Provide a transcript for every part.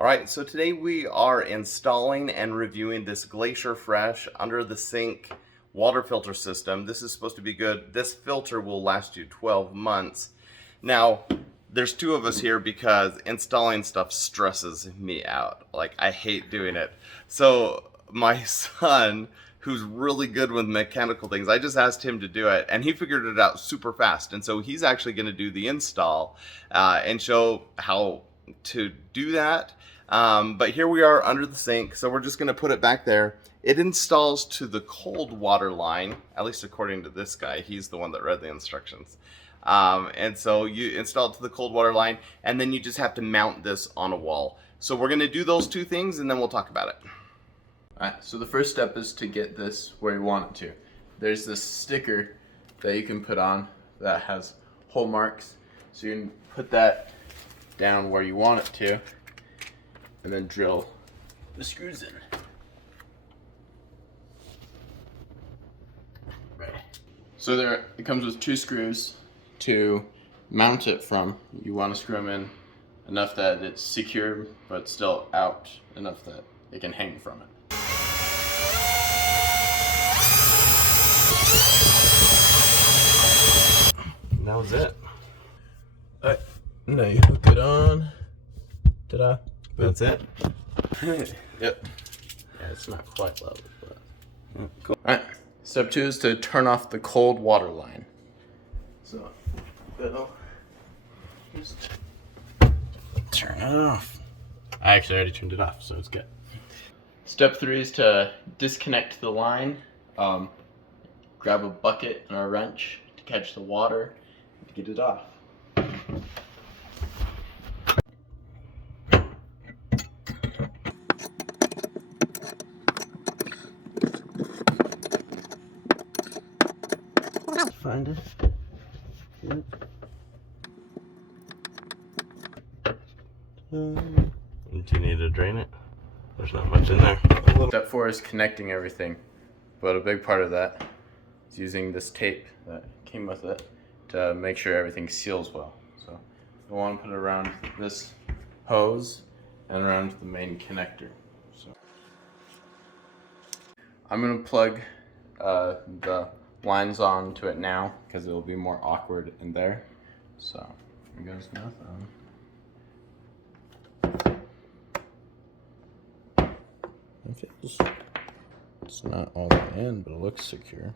All right, so today we are installing and reviewing this Glacier Fresh under the sink water filter system. This is supposed to be good. This filter will last you 12 months. Now, there's two of us here because installing stuff stresses me out. Like, I hate doing it. So my son, who's really good with mechanical things, I just asked him to do it and he figured it out super fast. And so he's actually going to do the install and show how to do that. But here we are under the sink, so we're just going to put it back there. It installs to the cold water line, at least according to this guy. He's the one that read the instructions. And so you install it to the cold water line, and then you just have to mount this on a wall. So we're going to do those two things, and then we'll talk about it. Alright, so the first step is to get this where you want it to. There's this sticker that you can put on that has hole marks. So you can put that down where you want it to, and then drill the screws in. Right. So there, it comes with two screws to mount it from. You want to screw them in enough that it's secure, but still out enough that it can hang from it. And that was it. Alright, now you hook it on. Ta-da. That's it? Yep. Yeah, it's not quite level, but... Cool. Alright, step 2 is to turn off the cold water line. So, that'll just turn it off. I actually already turned it off, so it's good. Step 3 is to disconnect the line. Grab a bucket and a wrench to catch the water and get it off. Find it. Yep. Do you need to drain it? There's not much in there. Step 4 is connecting everything, but a big part of that is using this tape that came with it to make sure everything seals well. So you want to put it around this hose and around the main connector. So I'm going to plug the lines onto it now because it will be more awkward in there. So here goes nothing. It's not all the way in, but it looks secure.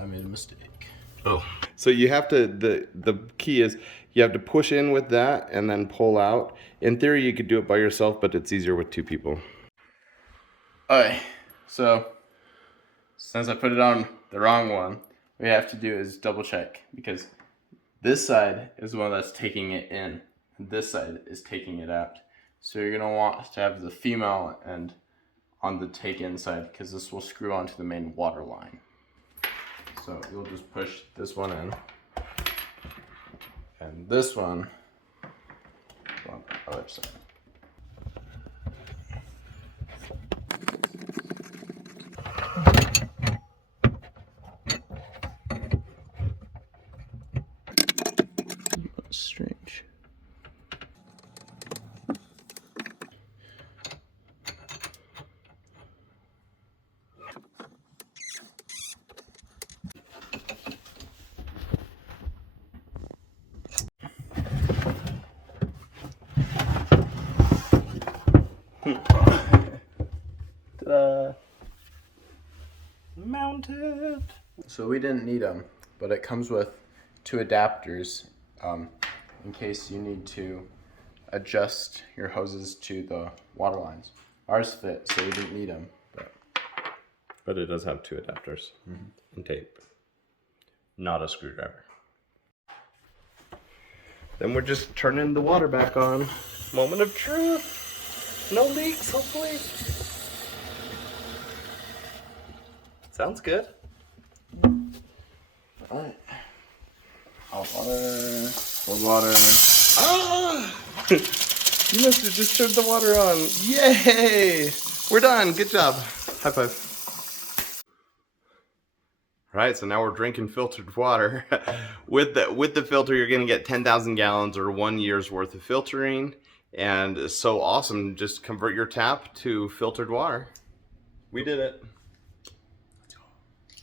I made a mistake. Oh. So you have to, the key is you have to push in with that and then pull out. In theory, you could do it by yourself, but it's easier with two people. Alright, so since I put it on the wrong one, what we have to do is double check because this side is the one that's taking it in, and this side is taking it out. So you're going to want to have the female end on the take-in side because this will screw onto the main water line. So you'll just push this one in, and this one on the other side. Strange. Ta-da! Mounted! So we didn't need them, but it comes with two adapters in case you need to adjust your hoses to the water lines. Ours fit, so we didn't need them. But it does have two adapters and tape. Not a screwdriver. Then we're just turning the water back on. Moment of truth. No leaks, hopefully. Sounds good. Alright. Hot water, cold water. Ah! You must have just turned the water on. Yay! We're done. Good job. High five. All right. right? So now we're drinking filtered water. With the filter, you're going to get 10,000 gallons or 1 year's worth of filtering. And it's so awesome. Just convert your tap to filtered water. We did it.